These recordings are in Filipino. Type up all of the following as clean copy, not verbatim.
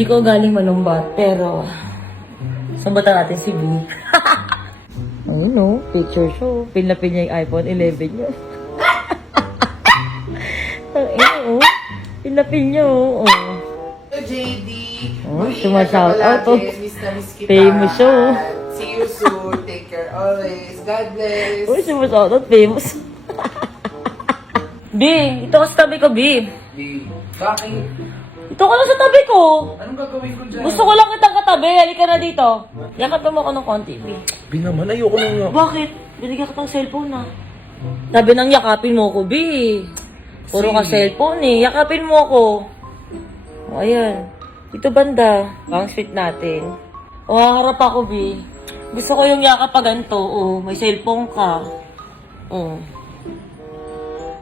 Hindi ko galing malumbat, pero sambatan natin si B. Ayun no, picture show. Pinapin niya yung iPhone 11 niya. Ayun oh. Pinapin niya oh. JD, Oh, sumasout out oh. Miss na miss kita. Famous show. See you soon. Take care always. God bless. Uy, sumasout out. Famous. B, ito ka sa tabi ko, B. Bakit? Ito ka lang sa tabi ko. Anong gagawin ko dyan? Gusto ko lang kitang katabi. Halika na dito. Yakapin mo ako ng konti, B. Bi naman, ayoko na nga. Bakit? Binigyan ka ng cellphone na. Sabi nang yakapin mo ako, B. Puro ka cellphone eh. Yakapin mo ako. O, ayan. Ito banda. Ang sweet natin. O, harap ako, B. Gusto ko yung yakap pa ganito. O, may cellphone ka. O.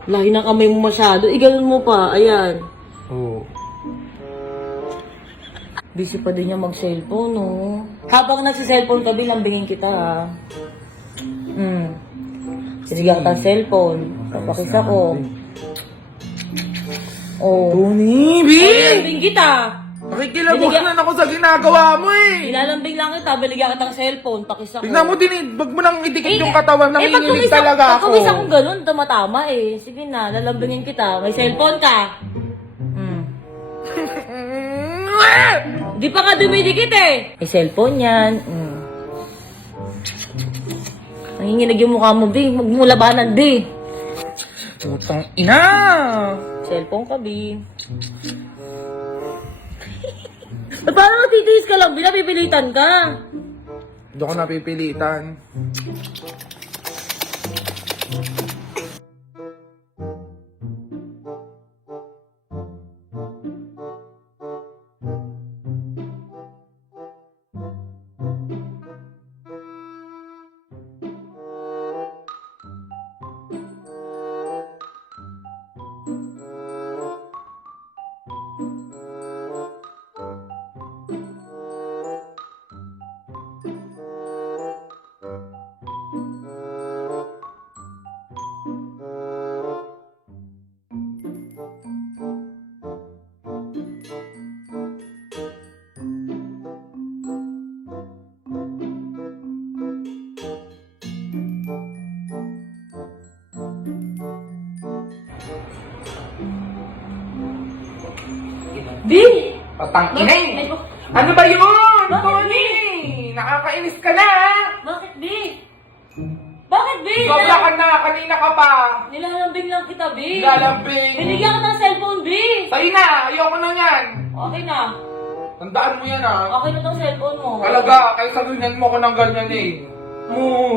Laki ng kamay mo masyado. Iganon mo pa. Ayan. Oo. Busy pa din niya mag-cellphone, no? Habang nagsa-cellphone ka, bilambingin kita, ha? Sinigyan ka ng cellphone. Papakisa ko. Oh. Tony, B! Bilambing kita! Nakikilabuhan ako sa ginagawa mo eh! Ilalambing lang kita, binigyan kita ng cellphone. Pakisa ko. Tignan mo din, wag mo nang idikit yung katawan, pag nanginginig kumisa- talaga Pag ako. kumisa kong ganun, tama eh. Sige na, lalambingin kita. May cellphone ka. Di pa nga dumidikit eh. May cellphone yan. Nanginginig yung mukha mo, B. Huwag mo labanan, B. Putang ina! Cellphone ka, B. Ba't parang natitiis ka lang, B? Napipilitan ka. Hindi ako napipilitan. B! Patang ina eh! Ay, Ano ba yun, Bakit, Tony? Nakakainis ka na! Bakit, B? Bakit, B? Sobra ka na, kanina ka pa! Nilalambing lang kita, B. Lalambing! Binigyan ka ng cellphone, B. Sa'yo na, ayoko na yan! Okay na. Tandaan mo yan ah! Okay na tong cellphone mo. Talaga, kahit sa ganyan mo ko ng ganyan eh.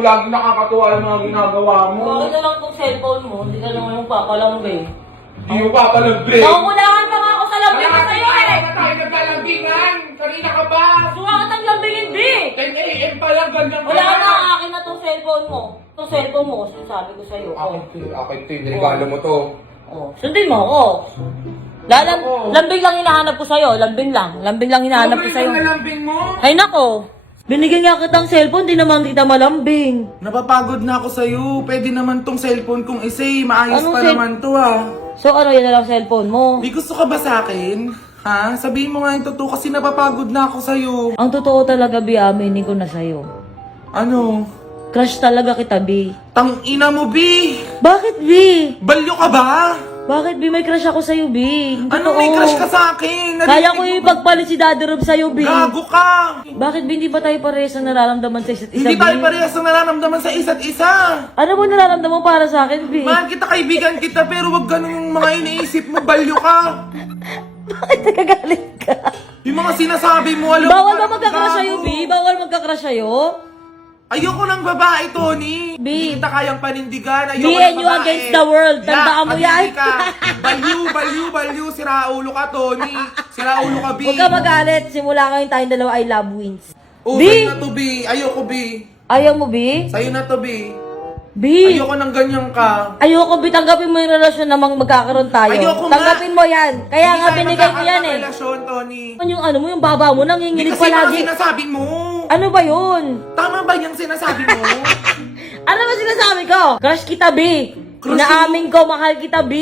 Lagi nakakatuwa yung mga ginagawa mo. Okay na lang tong cellphone mo. Hindi ka naman yung papalambing. Hindi mo papalambing. Nakukulangan pa nga ako sa lambing ko sa'yo eh. Wala tayo naglalambingan! Kanina ka pa! Gusto nga kitang lambingin, B. 10 a.m. pa lang, ganyan Wala na, akin na tong cellphone mo. Tong cellphone mo, sinasabi ko sa'yo. Akin to, regalo mo to. Sundin mo ako. Lambing lang hinahanap ko sa'yo. Lambing lang. Lambing lang hinahanap ko sa'yo. Nalambing mo? Ay nako. Binigyan nga kitang cellphone, di naman kita malambing. Napapagod na ako sa'yo. Pwede naman tong cellphone kong isay. Maayos Anong pa naman to ah. So ano yan na lang cellphone mo? May gusto ka ba sa akin? Ha? Sabihin mo nga yung totoo kasi napapagod na ako sa'yo. Ang totoo talaga, B, aminin ko na sa'yo. Ano? Crush talaga kita, B. Tang ina mo, B! Bakit, B? Balyo ka ba? Bakit, B? May crush ako sa'yo, B. Ano may crush ka sa akin? Kaya ko yung ipagpalit si Daddy Rob sa'yo, B. Gago ka! Bakit, B? Hindi ba tayo parehas na nararamdaman sa isa't isa, Hindi B? tayo parehas na nararamdaman sa isa't isa. Ano ba nararamdaman mo para sa akin, B? Mahal kita, kaibigan kita, pero wag ganun yung mga iniisip mo. Balyo ka! Bakit nagagalit ka? Yung mga sinasabi mo, alam Bawal ba parang magka-crush sa'yo, gago. B? Bawal magka-crush sa'yo? Ayoko ng babae, Tony. B. Hindi kita kayang panindigan. Ayoko Me ng and you babae. against the world. Tandaan mo yan. Ka. Balyu. Siraulo ka, Tony. Siraulo ka, B. Huwag ka magalit. Simula ngayon tayong dalawa I love wins. Oh, B! sa'yo na to, B. Ayoko, B. Ayaw mo, B? Sa'yo na to, B. B! Ayoko ng ganyan ka. Ayoko, B. Tanggapin mo yung relasyon namang magkakaroon tayo. Ayoko nga. Tanggapin mo yan. Kaya nga binigay ko yan eh. relasyon, Tony. Ano yung ano mo, yung baba mo, Hindi nanginginig kasi mga palagi. sinasabi mo. Ano ba yun? Tama ba yung sinasabi mo? Ano ba sinasabi ko? Crush kita, B. Inaamin ko, mahal kita, B.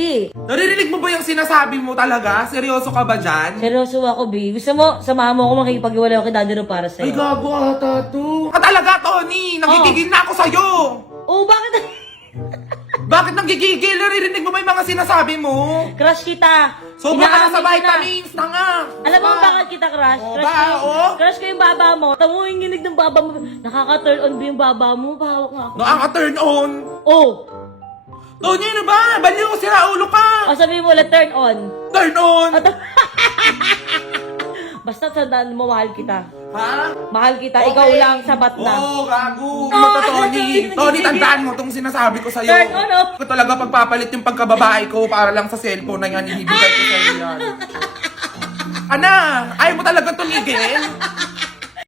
Naririnig mo ba yung sinasabi mo talaga? Seryoso ka ba dyan? Seryoso ako, B. Gusto mo, samahan mo ako makikipag-iwalay ako kay Daddy Ro para Ay, sa'yo. gago ata to. Ka talaga, Tony! Nagigigil na ako sa'yo! Oh, bakit? Bakit nanggigigil? Naririnig mo ba yung mga sinasabi mo? Crush kita. Sobra ka na sa Inaamin ko vitamins na nga! Alam mo bakit kita crush? Oh, Crush ba, ko yung, oh? crush ko yung baba mo. Tamo yung ginig ng baba mo. Nakaka-turn on ba yung baba mo? Bahawak nga ako. Nakaka-turn on! Oh! Tony, ano ba? Baliw, sira ulo ka! O sabihin mo ulit, turn on. Turn on! Basta tandaan mo, mahal kita. Ha? Mahal kita, ikaw lang, sabat na. Oo, gago. Oh, Mata, Tony. sige, Tony, sige. tandaan mo itong sinasabi ko sa'yo. Turn on, oh. Ko talaga pagpapalit yung pagkababae ko para lang sa cellphone na yan. Ibibigay ko sa'yo yan. Ana, ayaw mo talaga tumigil?